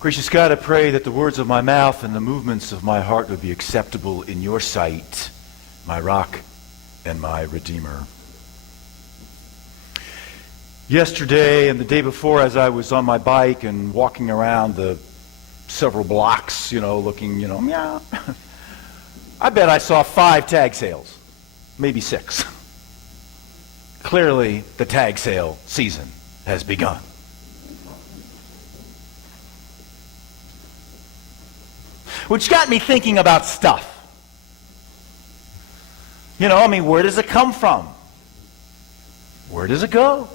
Gracious God, I pray that the words of my mouth and the movements of my heart would be acceptable in your sight, my rock and my redeemer. Yesterday and the day before, as I was on my bike and walking around the several blocks, looking, meow, I bet I saw 5 tag sales, maybe 6. Clearly, the tag sale season has begun. Which got me thinking about stuff. Where does it come from? Where does it go?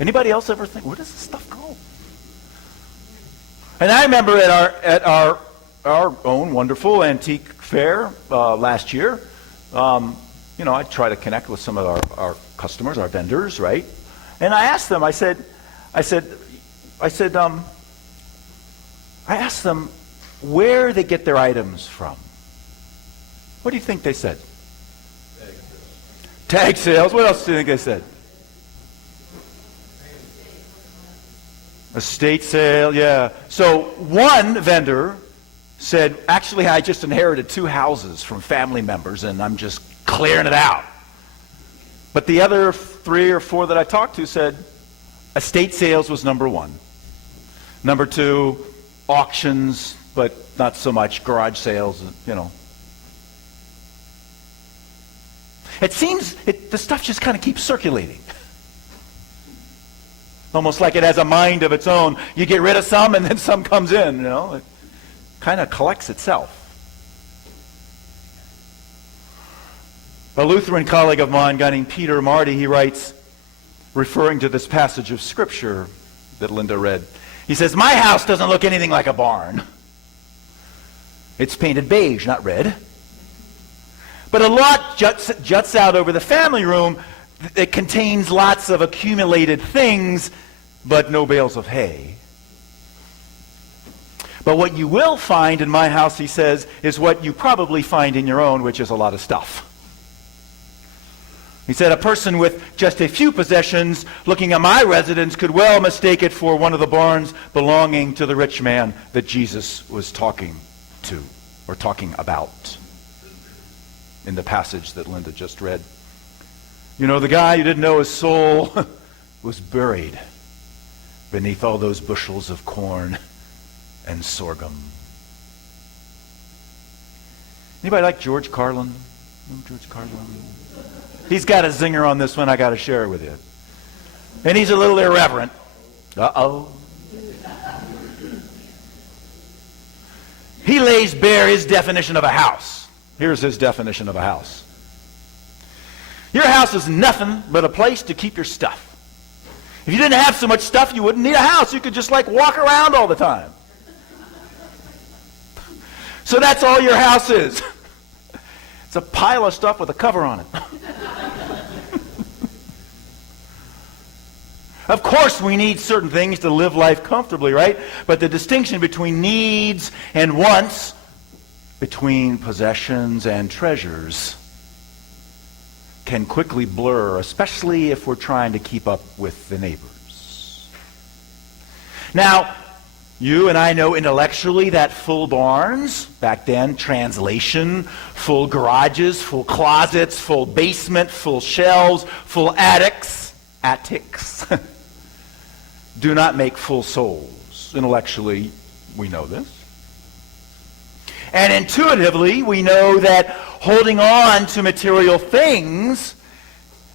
Anybody else ever think, where does this stuff go? And I remember at our own wonderful antique fair last year, I try to connect with some of our customers, our vendors, right? And I asked them, I asked them where they get their items from. What do you think they said? Tag sales. What else do you think they said? Estate sale, yeah. So one vendor said, actually, I just inherited 2 houses from family members, and I'm just clearing it out. But the other 3 or 4 that I talked to said, estate sales was number 1. Number 2, auctions, but not so much garage sales, It seems the stuff just kind of keeps circulating. Almost like it has a mind of its own. You get rid of some and then some comes in, It kind of collects itself. A Lutheran colleague of mine, a guy named Peter Marty, he writes, referring to this passage of Scripture that Linda read, he says, my house doesn't look anything like a barn. It's painted beige, not red. But a lot juts out over the family room. It contains lots of accumulated things, but no bales of hay. But what you will find in my house, he says, is what you probably find in your own, which is a lot of stuff. He said, a person with just a few possessions looking at my residence could well mistake it for one of the barns belonging to the rich man that Jesus was talking to, or talking about in the passage that Linda just read. The guy who didn't know his soul was buried beneath all those bushels of corn and sorghum. Anybody like George Carlin? George Carlin? He's got a zinger on this one I got to share with you. And he's a little irreverent. Uh-oh. He lays bare his definition of a house. Here's his definition of a house. Your house is nothing but a place to keep your stuff. If you didn't have so much stuff, you wouldn't need a house. You could just walk around all the time. So that's all your house is. It's a pile of stuff with a cover on it. Of course, we need certain things to live life comfortably, right? But the distinction between needs and wants, between possessions and treasures, can quickly blur, especially if we're trying to keep up with the neighbors. Now, you and I know intellectually that full barns, back then, translation, full garages, full closets, full basement, full shelves, full attics, do not make full souls. Intellectually, we know this. And intuitively, we know that holding on to material things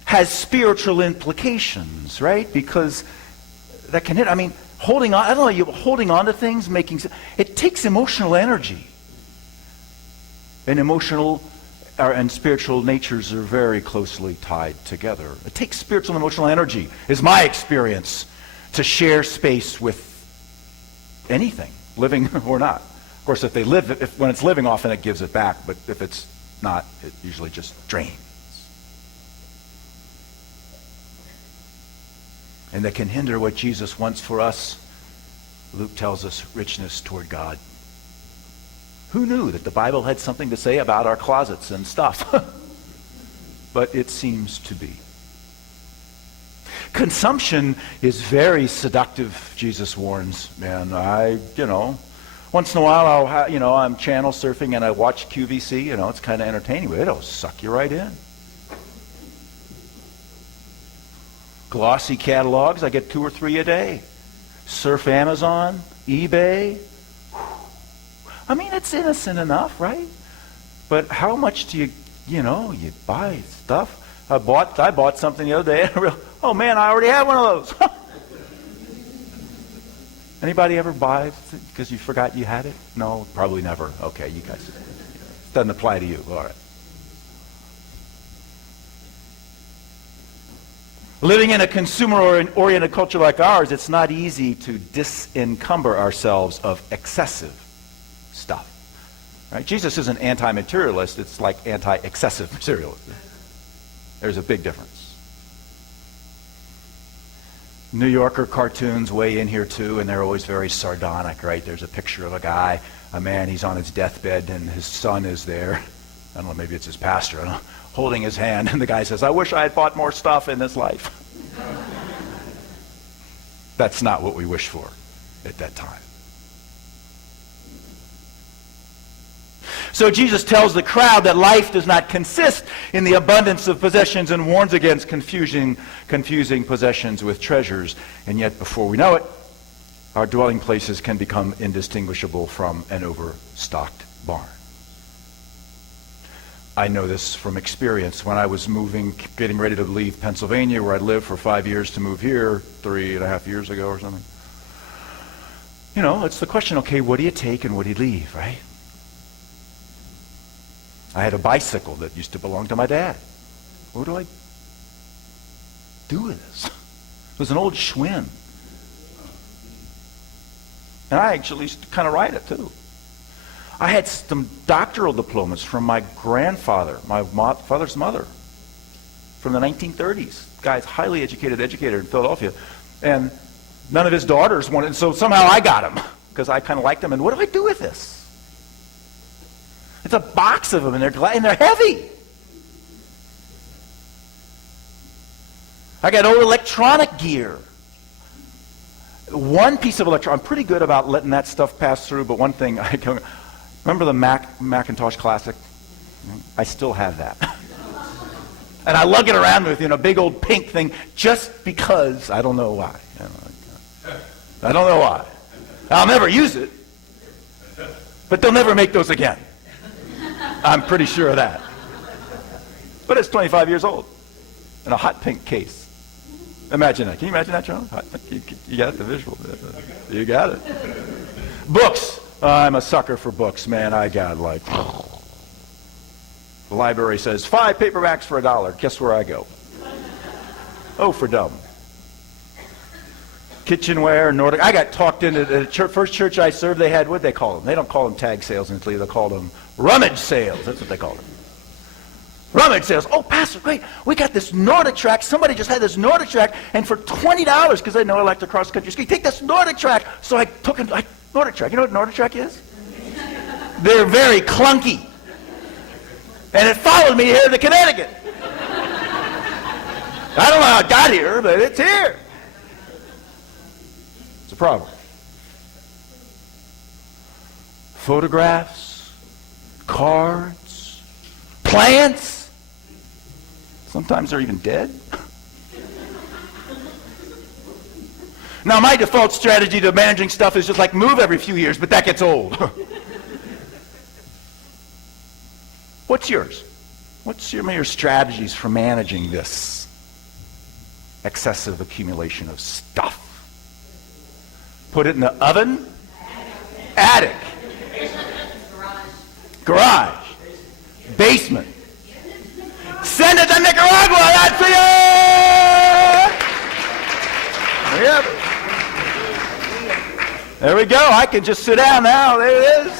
has spiritual implications, right? Because that can hit, holding on, holding on to things, it takes emotional energy. And emotional and spiritual natures are very closely tied together. It takes spiritual and emotional energy, is my experience, to share space with anything, living or not. Of course, when it's living, often it gives it back, but if it's not, it usually just drains. And that can hinder what Jesus wants for us. Luke tells us richness toward God. Who knew that the Bible had something to say about our closets and stuff? But it seems to be. consumption is very seductive, Jesus warns. Man, once in a while I'm channel surfing and I watch QVC, it's kind of entertaining, but it'll suck you right in. Glossy catalogs, I get 2 or 3 a day. Surf Amazon, eBay. I mean, it's innocent enough, right? But how much do you buy stuff? I bought something the other day, and oh man, I already have one of those. Anybody ever buy because you forgot you had it? No, probably never. Okay, you guys. It doesn't apply to you. All right. Living in a consumer-oriented culture like ours, it's not easy to disencumber ourselves of excessive stuff. Right? Jesus isn't anti-materialist. It's like anti-excessive materialist. There's a big difference. New Yorker cartoons weigh in here too, and they're always very sardonic, right? There's a picture of a man, he's on his deathbed, and his son is there. I don't know, maybe it's his pastor, I don't know, holding his hand, and the guy says, I wish I had bought more stuff in this life. That's not what we wish for at that time. So Jesus tells the crowd that life does not consist in the abundance of possessions and warns against confusing possessions with treasures. And yet, before we know it, our dwelling places can become indistinguishable from an overstocked barn. I know this from experience. When I was getting ready to leave Pennsylvania, where I'd lived for 5 years, to move here 3.5 years ago or something. It's the question, okay, what do you take and what do you leave, right? I had a bicycle that used to belong to my dad. What do I do with this? It was an old Schwinn. And I actually used to kind of ride it too. I had some doctoral diplomas from my grandfather, my father's mother, from the 1930s. Guy's highly educator in Philadelphia. And none of his daughters wanted, so somehow I got him because I kind of liked them. And what do I do with this? It's a box of them, and they're heavy. I got old electronic gear. One piece of I'm pretty good about letting that stuff pass through, but one thing, remember the Macintosh Classic? I still have that. And I lug it around with, a big old pink thing just because, I don't know why. I don't know why. I'll never use it, but they'll never make those again. I'm pretty sure of that. But it's 25 years old in a hot pink case. Imagine that. Can you imagine that, John? You got the visual. You got it. Books. I'm a sucker for books, man. I got the library says 5 paperbacks for $1. Guess where I go? Oh, for dumb. Kitchenware, Nordic. I got talked into the first church I served. They had, what they call them? They don't call them tag sales in Italy. They call them rummage sales. That's what they call them. Rummage sales. Oh, Pastor, great. We got this Nordic track. Somebody just had this Nordic track, and for $20, because they know I like to cross country ski, take this Nordic track. So I took it. Nordic track. You know what Nordic track is? They're very clunky. And it followed me here to Connecticut. I don't know how it got here, but it's here. It's a problem. Photographs, cards, plants. Sometimes they're even dead. Now, my default strategy to managing stuff is just move every few years, but that gets old. What's yours? What's your strategies for managing this excessive accumulation of stuff? Put it in the oven? Attic. Garage. Basement. Send it to Nicaragua! That's for you! Yep. There we go. I can just sit down now. There it is.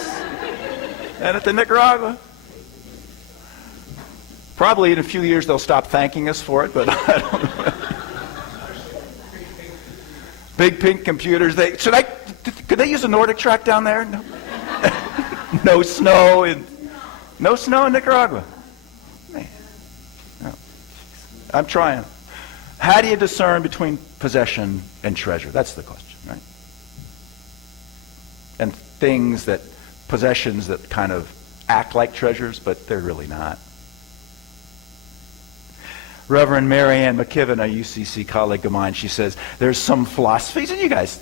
Send it to Nicaragua. Probably in a few years they'll stop thanking us for it, but I don't know. Big pink computers. Could they use a Nordic track down there? No. No snow in Nicaragua. Man. No. I'm trying. How do you discern between possession and treasure? That's the question, right? And possessions that kind of act like treasures, but they're really not. Reverend Mary Ann McKibben, a UCC colleague of mine, she says, there's some philosophies, and you guys,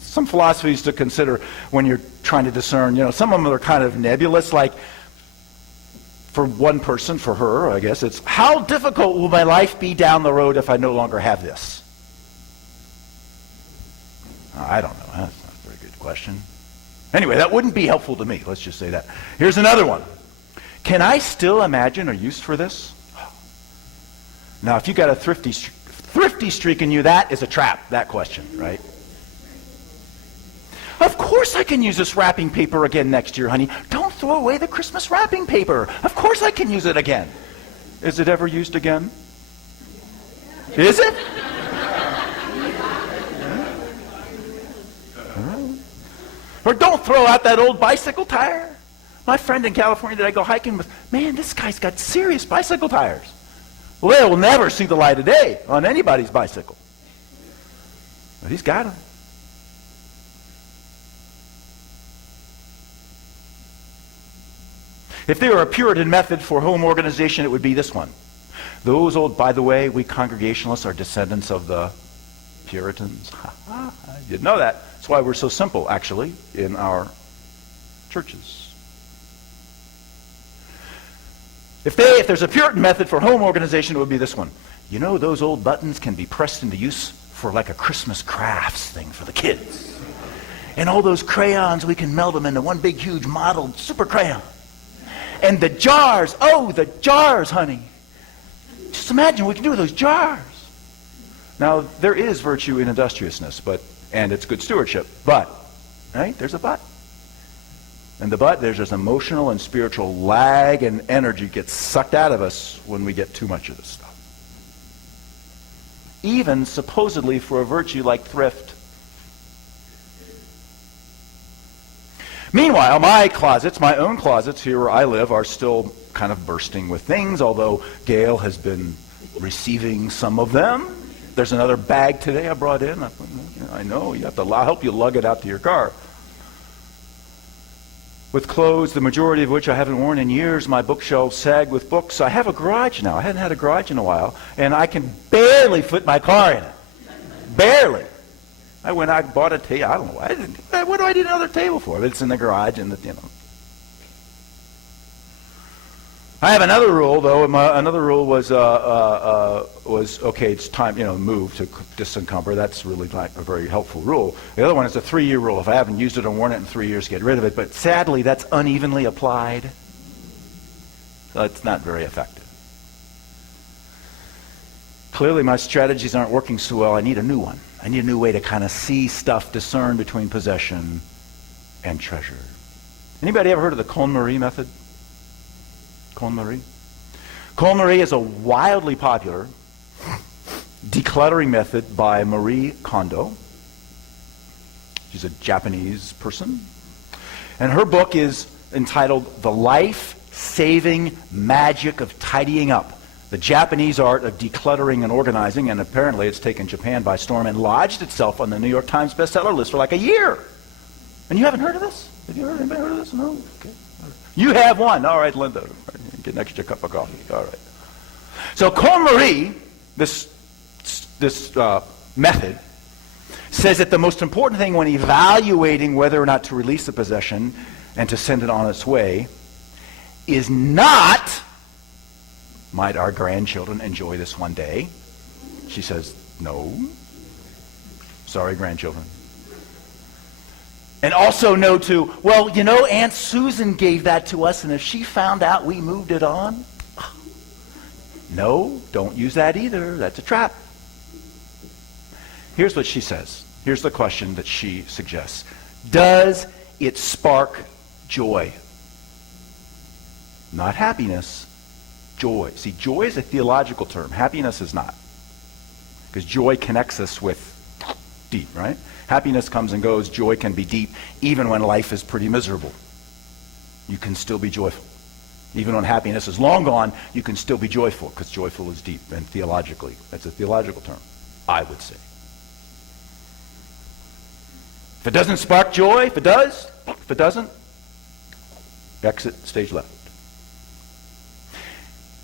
some philosophies to consider when you're trying to discern, some of them are kind of nebulous, like for one person, for her, I guess, it's, how difficult will my life be down the road if I no longer have this? I don't know. That's not a very good question. Anyway, that wouldn't be helpful to me. Let's just say that. Here's another one. Can I still imagine a use for this? Now, if you got a thrifty streak in you, that is a trap, that question, right? Of course I can use this wrapping paper again next year, honey. Don't throw away the Christmas wrapping paper. Of course I can use it again. Is it ever used again? Is it? Or don't throw out that old bicycle tire. My friend in California that I go hiking with, man, this guy's got serious bicycle tires. Well, they will never see the light of day on anybody's bicycle. But he's got them. If there were a Puritan method for home organization, it would be this one. Those old, by the way, we Congregationalists are descendants of the Puritans. I didn't know that. That's why we're so simple, actually, in our churches. If there's a Puritan method for home organization, it would be this one. Those old buttons can be pressed into use for like a Christmas crafts thing for the kids. And all those crayons, we can melt them into one big, huge modeled super crayon. And the jars, honey. Just imagine what we can do with those jars. Now, there is virtue in industriousness, and it's good stewardship, but, right, there's a but. And the but, there's this emotional and spiritual lag, and energy gets sucked out of us when we get too much of this stuff. Even supposedly for a virtue like thrift. Meanwhile, my own closets here where I live, are still kind of bursting with things, although Gail has been receiving some of them. There's another bag today I brought in. I know, I'll help you lug it out to your car. With clothes, the majority of which I haven't worn in years, my bookshelves sag with books. I have a garage now. I hadn't had a garage in a while, and I can barely fit my car in it. Barely. I bought a table. I don't know why. What do I need another table for? It's in the garage, and I have another rule, though. Another rule was okay, it's time, move to disencumber. That's really not a very helpful rule. The other one is a 3-year rule. If I haven't used it or worn it in 3 years, get rid of it. But sadly, that's unevenly applied. So it's not very effective. Clearly, my strategies aren't working so well. I need a new one. I need a new way to kind of see stuff, discern between possession and treasure. Anybody ever heard of the KonMari method? KonMari? KonMari is a wildly popular decluttering method by Marie Kondo. She's a Japanese person. And her book is entitled The Life-Saving Magic of Tidying Up. The Japanese art of decluttering and organizing, and apparently it's taken Japan by storm and lodged itself on the New York Times bestseller list for like a year. And you haven't heard of this? Anybody heard of this? No? Okay. You have one. All right, Linda. Get an extra cup of coffee. All right. So KonMari, this method, says that the most important thing when evaluating whether or not to release a possession and to send it on its way is not, might our grandchildren enjoy this one day? She says, no. Sorry, grandchildren. And also no to, well, Aunt Susan gave that to us, and if she found out we moved it on, no, don't use that either. That's a trap. Here's what she says. Here's the question that she suggests. Does it spark joy? Not happiness, joy. See, joy is a theological term. Happiness is not. Because joy connects us with deep, right? Happiness comes and goes. Joy can be deep even when life is pretty miserable. You can still be joyful. Even when happiness is long gone, you can still be joyful, because joyful is deep, and theologically, that's a theological term, I would say. If it doesn't spark joy, if it does, if it doesn't, exit stage left.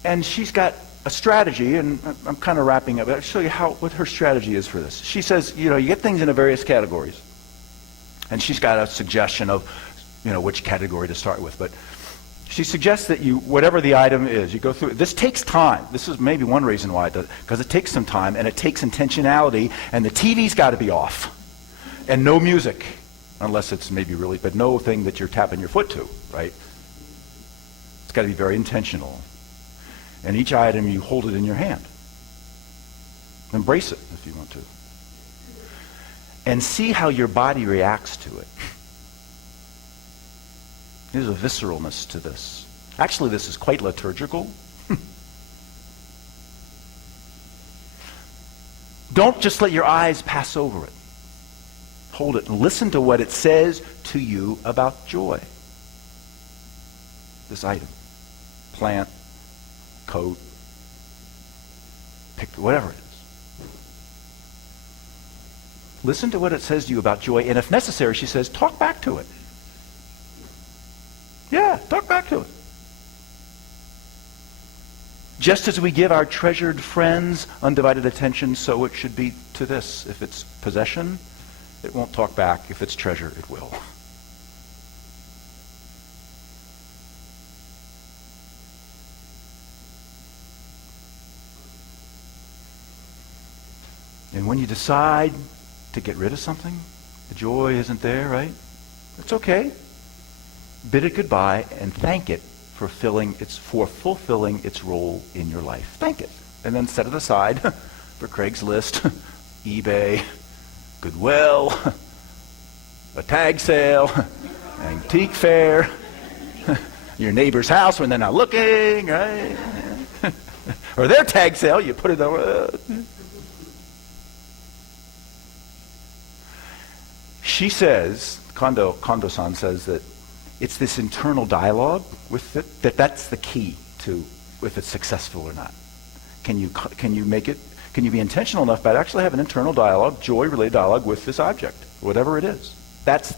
And she's got a strategy, and I'm kind of wrapping up. I'll show you what her strategy is for this. She says, you get things into various categories. And she's got a suggestion of, which category to start with. But she suggests that whatever the item is, you go through it. This takes time. This is maybe one reason why it does, because it takes some time, and it takes intentionality, and the TV's got to be off. And no music, unless it's maybe really, but no thing that you're tapping your foot to, right? It's got to be very intentional. And each item, you hold it in your hand. Embrace it if you want to. And see how your body reacts to it. There's a visceralness to this. Actually, this is quite liturgical. Don't just let your eyes pass over it. Hold it and listen to what it says to you about joy. This item. Plant. Coat, pick, whatever it is. Listen to what it says to you about joy, and if necessary, she says, talk back to it. Yeah, talk back to it. Just as we give our treasured friends undivided attention, so it should be to this. If it's possession, it won't talk back. If it's treasure, it will. And when you decide to get rid of something, the joy isn't there, right? It's okay. Bid it goodbye and thank it for fulfilling its role in your life. Thank it. And then set it aside for Craigslist, eBay, Goodwill, a tag sale, antique fair, your neighbor's house when they're not looking, right? Or their tag sale, you put it over. She says, Kondo-san says that it's this internal dialogue with it, that's the key to if it's successful or not. Can you make it, can you be intentional enough about actually have an internal dialogue, joy-related dialogue with this object, whatever it is. That's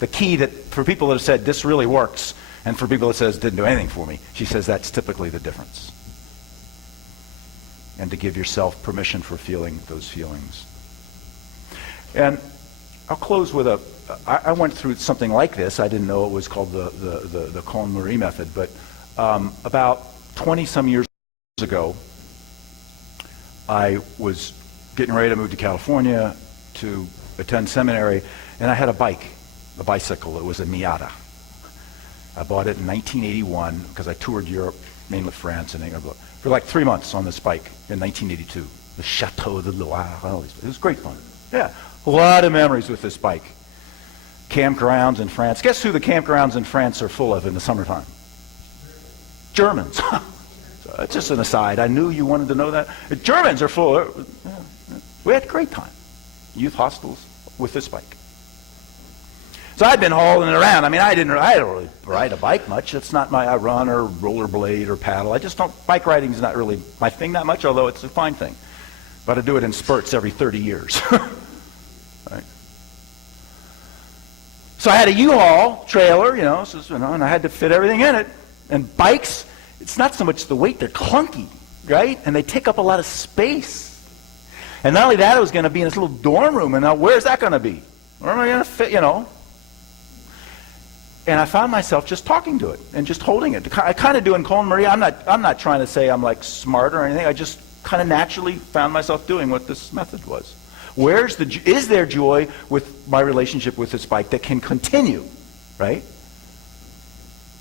the key that for people that have said this really works, and for people that says didn't do anything for me, she says that's typically the difference. And to give yourself permission for feeling those feelings. And I'll close with I went through something like this. I didn't know it was called the KonMari method, but about 20-some years ago, I was getting ready to move to California to attend seminary, and I had a bicycle. It was a Miata. I bought it in 1981 because I toured Europe, mainly France and England, for like 3 months on this bike in 1982. The Chateau de Loire, it was great fun. Yeah. A lot of memories with this bike. Campgrounds in France. Guess who the campgrounds in France are full of in the summertime? Germans. So that's just an aside. I knew you wanted to know that. The Germans are full of, we had a great time. Youth hostels with this bike. So I'd been hauling it around. I mean, I don't really ride a bike much. It's not I run or rollerblade or paddle. Bike riding is not really my thing that much, although it's a fine thing. But I do it in spurts every 30 years. Right. So I had a U-Haul trailer, and I had to fit everything in it. And bikes, it's not so much the weight, they're clunky, right? And they take up a lot of space. And not only that, it was going to be in this little dorm room, and now where's that going to be? Where am I going to fit, And I found myself just talking to it and just holding it. I kind of do in KonMari. I'm not trying to say I'm like smart or anything. I just kind of naturally found myself doing what this method was. Is there joy with my relationship with this bike that can continue, right?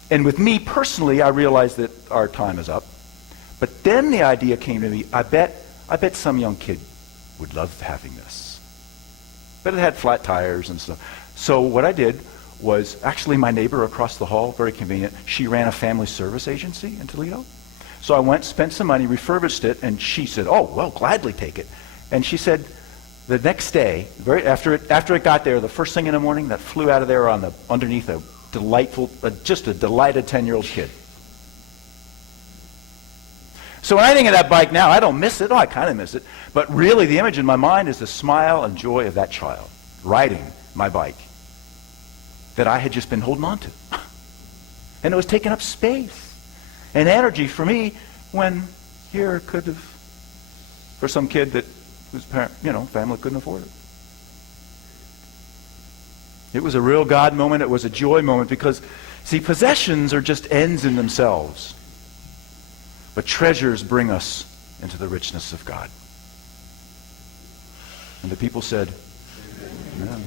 And with me personally, I realized that our time is up. But then the idea came to me, I bet some young kid would love having this. But it had flat tires and stuff. So what I did was, actually my neighbor across the hall, very convenient, she ran a family service agency in Toledo. So I went, spent some money, refurbished it, and she said, oh, well, gladly take it. And she said, the next day, after it got there, the first thing in the morning, that flew out of there underneath a delightful, just a delighted 10-year-old kid. So when I think of that bike now, I don't miss it. Oh, I kind of miss it. But really, the image in my mind is the smile and joy of that child riding my bike that I had just been holding on to. And it was taking up space and energy for me when here it could have, for some kid that whose parent, family couldn't afford it. It was a real God moment. It was a joy moment because, see, possessions are just ends in themselves. But treasures bring us into the richness of God. And the people said, Amen.